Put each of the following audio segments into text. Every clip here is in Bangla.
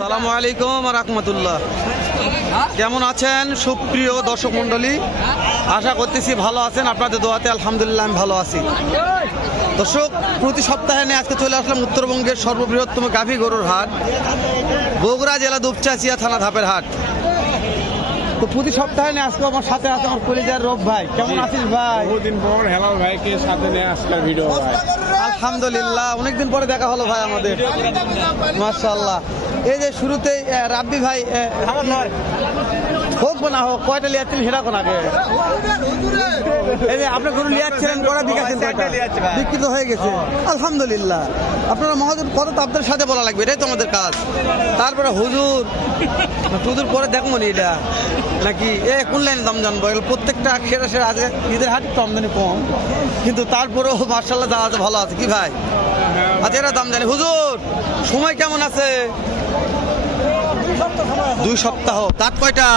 আসসালামু আলাইকুম রাহমাতুল্লাহ। কেমন আছেন সুপ্রিয় দর্শক মণ্ডলী? আশা করতেছি ভালো আছেন, আপনাদের দোয়াতে আলহামদুলিল্লাহ আমি ভালো আছি। দর্শক, প্রতি সপ্তাহে নিয়ে আজকে চলে আসলাম উত্তরবঙ্গের সর্ববৃহত্তম গাভী গরুর হাট, বগুড়া জেলা দুপচাচিয়া থানা ধাপের হাট। তো প্রতি সপ্তাহে নিয়ে আজকে আমার সাথে আছে আমার কলিজার রব ভাই। কেমন আছিস ভাই? বহুদিন পর হেলাল ভাইকে সাথে নিয়ে আজকের ভিডিও ভাই। আলহামদুলিল্লাহ, অনেকদিন পরে দেখা হলো ভাই আমাদের, মাশাআল্লাহ। এই যে শুরুতেই রাব্বি ভাই হোক বা না হোক, কয়টা লিয়াচ্ছেন সেটা কোন আগে? এই যে আপনি গরু লিয়াচ্ছিলেন, কয়টা বিকাছেন, বিক্রিত হয়ে গেছে আলহামদুলিল্লাহ। আপনারা মহাজন কত তো আপনাদের সাথে বলা লাগবে, এটাই তো আমাদের কাজ। তারপরে হুজুর হুজুর পরে দেখবো নি এটা নাকি কোন লাইনে দাম জানবো? এগুলো প্রত্যেকটা সেরা সেরা আছে, ঈদের হাট একটু আমদানি কম, কিন্তু তারপরেও মার্শাল্লাহ দাম আছে, ভালো আছে কি ভাই? আচ্ছা, এরা দাম জানি। হুজুর সময় কেমন আছে? 2 সপ্তাহ। দাঁত কয়টা?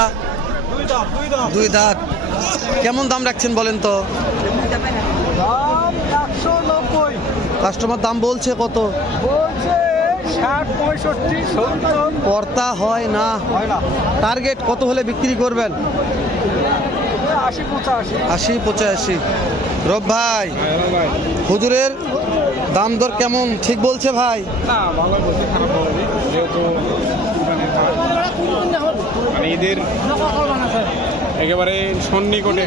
2 দাঁত। কেমন দাম রাখছেন বলেন তো? কাস্টমার দাম বলছে কত? পর্তা হয় না। টার্গেট কত হলে বিক্রি করবেন? 80-85। রব ভাই, হুজুরের দাম দর কেমন ঠিক বলছে ভাই? ঈদের একেবারে সন্নিকটে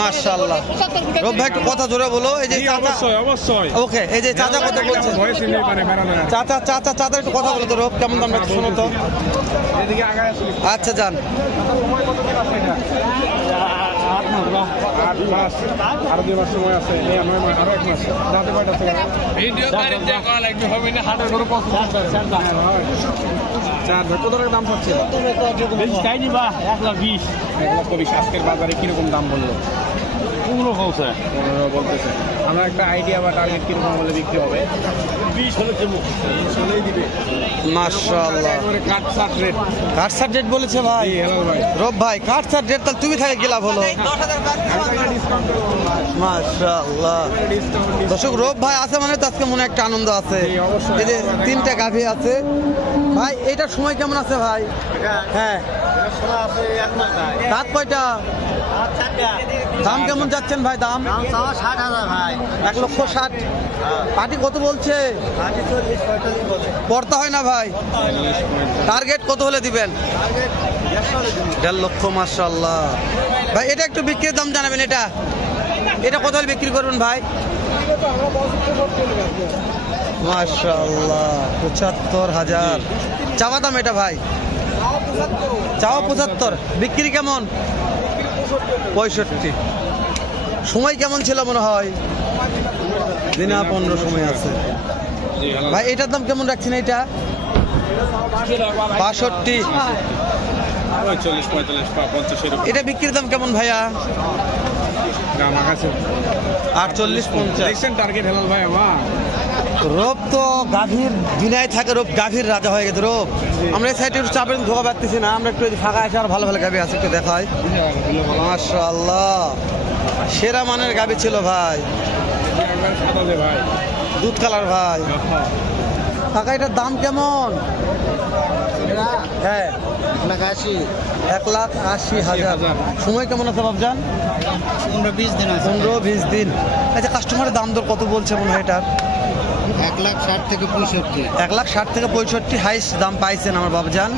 মাশাআল্লাহ। রব ভাই একটু কথা জোরে বলো। এই যে অবশ্যই ওকে, এই যে চাচা কত বলছে? চাচা একটু কথা বলো তো রব, কেমন দাম রাখছে শোনো তো। আচ্ছা যান। আরো 2 মাস সময় আছে, 9 মাস, আরো 1 মাস। দাঁতে কয়টা আছে? কত টাকা দাম পাচ্ছে? 1,20,000। আজকের বাজারে কিরকম দাম বললো? 15 বলতেছে। আমরা একটা আইডিয়া বা টার্গেট কিরকম বলে বিক্রি হবে? 20 হলে দিবে মাশাআল্লাহ। কাটসাট রেট বলেছে ভাই রব ভাই। কাটসাট রেট তাহলে তুমি থাকে গেলাভ হলো। মাশাআল্লাহ। দর্শক, রব ভাই আছে মানে তো আজকে মনে একটা আনন্দ আছে। এই যে 3টা গাভী আছে ভাই, এটার সময় কেমন আছে ভাই? হ্যাঁ, দাঁত কয়টা? দাম কেমন যাচ্ছেন ভাই? দাম 60,000 ভাই। 1,60,000। পার্টি কত বলছে? পড়তা হয় না ভাই। টার্গেট কত হলে দিবেন? 1.5 লক্ষ। মাশাআল্লাহ ভাই, এটা একটু বিক্রির দাম জানাবেন। এটা কত হলে বিক্রি করবেন ভাই? মাশাআল্লাহ, 75,000 চাওয়া দাম এটা ভাই। চাওয়া 75, বিক্রি কেমন? 65। সময় কেমন ছিল মনে হয়? দিনা 15 সময় আছে ভাই। এটার দাম কেমন রাখছেন? এটা 62। এটা বিক্রির দাম কেমন ভাইয়া? 48-50। টার্গেট হেলাল ভাই আমার। রব তো গাভীর দুনিয়ায় থাকে, রব গাভীর রাজা হয়ে গেছে রব। আমরা এই সাইডে একটু চাপের ধোকা পাচ্ছি না, আমরা একটু ফাঁকা এসে আর ভালো ভালো গাভী আছে একটু দেখাই। মাশাআল্লাহ, সেরা মানের গাভী ছিল ভাই, দুধ কালার ভাই। কাকা এটার দাম কেমন? হ্যাঁ, 1,80,000। সময় কেমন আছে বাবজান? 15-20 দিন আছে। 15-20 দিন। আচ্ছা, কাস্টমারের দাম দর কত বলছে মনে হয় এটার? 1,60,000 থেকে 65,000। 1,60,000 থেকে 65,000 হাইস্ট দাম পাইছেন আমার বাবজান।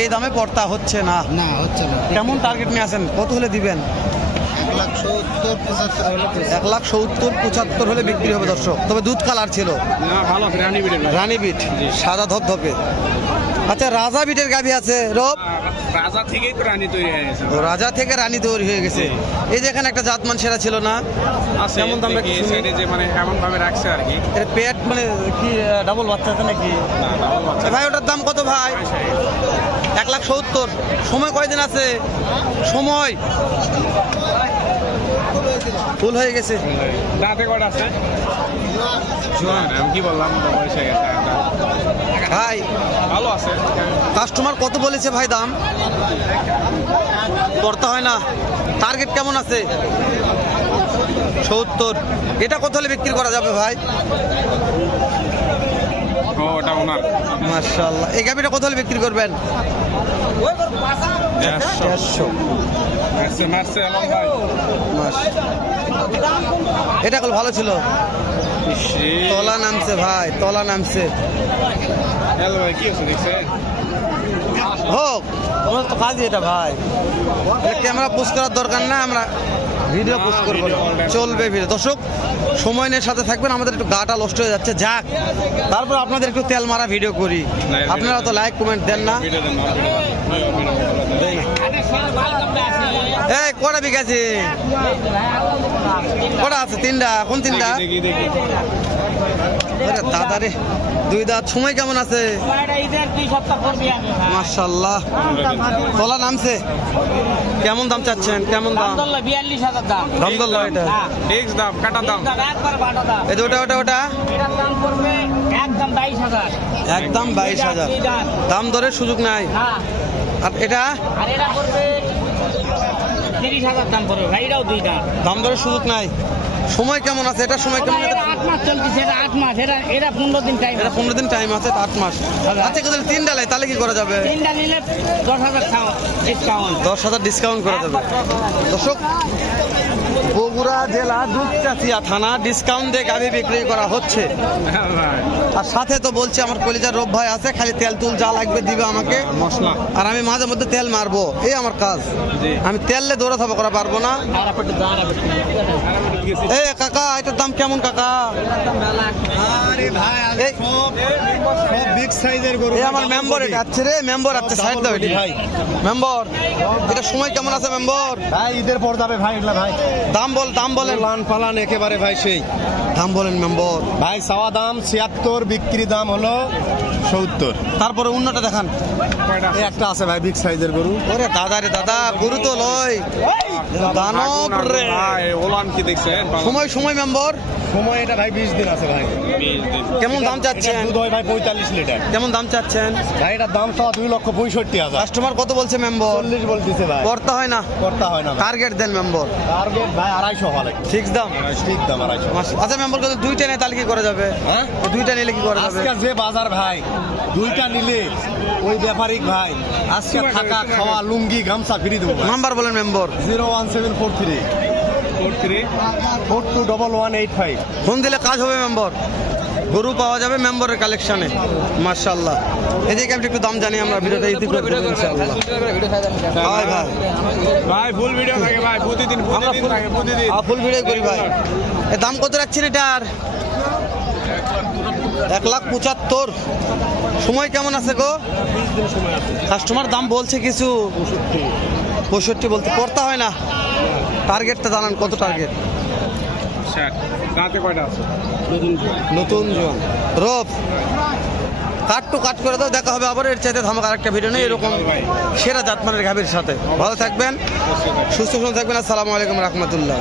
এই দামে পড়তা হচ্ছে না। না, হচ্ছে না। কেমন টার্গেট নিয়ে আসেন? কত হলে দিবেন? 1,70,000-75,000 হলে বিক্রি হবে দর্শক। তবে দুধ কালার ছিল, রানী বিট, সাদা ধপধপে। আচ্ছা, রাজা বিটের গাভী আছে রব? রাজা থেকেই তো রানী তৈরি হয়ে গেছে। রাজা থেকে রানী তৈরি হয়ে গেছে। এই যে এখানে একটা জাতমান সেরা ছিল না, কেমন দাম রাখছে? যে মানে এমন ভাবে রাখছে আর কি। এর পেট মানে কি ডাবল বাচ্চা আছে নাকি ভাই? ওটার দাম কত ভাই? 1,70,000। সময় কয়দিন আছে? সময় ফুল হয়ে গেছে। দাঁতে কয়টা আছে? আমি কি বললাম, ভাই ভালো আছে। কাস্টমার কত বলেছে ভাই দাম? করতে হয় না। টার্গেট কেমন আছে? 70। এটা কত হলে বিক্রি করা যাবে ভাই? ও ওটা ওনার মাশাআল্লাহ। এই গাভিটা কত হলে বিক্রি করবেন? 150। মারছে মারছে আলম ভাই এটা কল ভালো ছিল, তলা নামছে ভাই, তলা নামছে। এল ভাই কি হচ্ছে দেখছেন? হোক, তোমার তো কাজই এটা ভাই। ক্যামেরা পোস্ট করার দরকার না, আমরা ভিডিও পোস্ট করবো, চলবে ভিডিও। দর্শক সময় নিয়ে সাথে থাকবেন, আমাদের একটু গাটা নষ্ট হয়ে যাচ্ছে, যাক তারপর আপনাদের একটু তেল মারা ভিডিও করি। আপনারা তো লাইক কমেন্ট দেন না। ভিডিও দেন না, দেই না। এই কটা বিঘাছে? কটা আছে? 3টা। কোন 3টা? দেখি দেখি আরে দাদা রে, 2 দাঁত। সময় কেমন আছে? মাশাআল্লাহ, তলা নামছে। কেমন দাম চাচ্ছেন? কেমন দাম? 42,000 দাম। দাম দল্লা এটা। ফিক্স দাম কাটা দাম একবার বাটা দাম। এই যে ওটা ওটা ওটা এটার দাম পড়বে একদম 22,000। একদম 22,000। দাম দরের সুযোগ নাই। হ্যাঁ, আর এটা আর এটা পড়বে 30,000 দাম পড়বে ভাই, এটাও 2 দাম। দাম দরের সুযোগ নাই। সময় কেমন আছে? এটা সময় কেমন? এটা 8 মাস চলতেছে, এটা 8 মাস, এটা 15 দিন টাইম। এটা 15 দিন টাইম আছে, 8 মাস। আচ্ছা যদি 3 ডালে তাহলে কি করা যাবে? 3টা নিলে 10,000 ডিসকাউন্ট। 10,000 ডিসকাউন্ট করা যাবে। দর্শক, বগুড়া জেলা দুপচাচিয়া থানা ডিসকাউন্ট দিয়ে গাভি বিক্রি করা হচ্ছে। আর সাথে তো বলছি আমার কলিজার রব ভাই আছে, খালি তেল তুল যা লাগবে দিবে আমাকে, মশলা আর আমি মাঝে মধ্যে তেল মারবো, এই আমার কাজ। জি। আমি তেললে দৌড়া থাকা করা পারবো না। এই কাকা, এটার দাম কেমন কাকা? আরে ভাই এই- সব বিগ সাইজের গরু। এই আমার মেম্বার এটা আছে রে, মেম্বার আছে, সাইড দাও এটি ভাই। মেম্বার। এটা সময় কেমন আছে মেম্বার? ভাই ঈদের পর যাবে ভাই, এগুলা ভাই দাম বলেন, লান পালান একেবারে ভাই সেই। দাম বলেন মেম্বার। ভাই চাওয়া দাম 76, বিক্রি দাম হলো 70। তারপরে অন্যটা দেখান। কয়টা এই একটা আছে ভাই বিগ সাইজের গরু। ওরে দাদা রে দাদা, গরু তো লয় দানব রে। ভাই ওলান কি দেখছেন? সময় মেম্বার সময় এটা ভাই 20 দিন আছে ভাই। 20 দিন। কেমন দাম এটা চাচ্ছেন? দুধ হয় ভাই 45 লিটার। কেমন দাম চাচ্ছেন? ভাই এটার দাম তো 2,65,000। কাস্টমার কত বলছে মেম্বার? 40 বলতেছে ভাই, করতে হয় না, করতে হয় না ভাই। টার্গেট দেন মেম্বার। টার্গেট ভাই 250 হলে ফিক্স দাম। ঠিক দাম 250। আচ্ছা মেম্বার, কত দুইটা নেয় তাহলে কি করা যাবে? হ্যাঁ, এই দুইটা নিলে কি করা যাবে? আজকে যে বাজার ভাই, দুইটা নিলে ওই ব্যাপারিক ভাই আজকে থাকা খাওয়া লুঙ্গি গামছা ফ্রি দেবো ভাই। নাম্বার বলেন মেম্বার। 01743 43 421185। ফোন দিলে কাজ হবে মেম্বার। গরু পাওয়া যাবে মেম্বারের কালেকশনে। মাশাআল্লাহ। এদিকে আমি একটু দাম জানি, আমরা ভিডিওতে ইতিপূর্বে ইনশাআল্লাহ। ভাই ভাই ভাই ফুল ভিডিও থাকে ভাই, প্রতিদিন থাকে প্রতিদিন। ফুল ভিডিও করি ভাই। এর দাম কত রাখছেন এটার? 1,75,000। সময় কেমন আছে গো? কাস্টমার দাম বলছে কিছু 65 বলতে, করতে হয় না। টার্গেটটা জানান, কত টার্গেট? 60 দাঁতে কয়টা আছে? নতুন জন রব কাট করে দাও, দেখা হবে আবার এর চাইতে ধামাক আরেকটা ভিডিও নেই এরকম সেরা জাতমানের গাভীর সাথে। ভালো থাকবেন, সুস্থ থাকবেন। আসসালামু আলাইকুম রহমতুল্লাহ।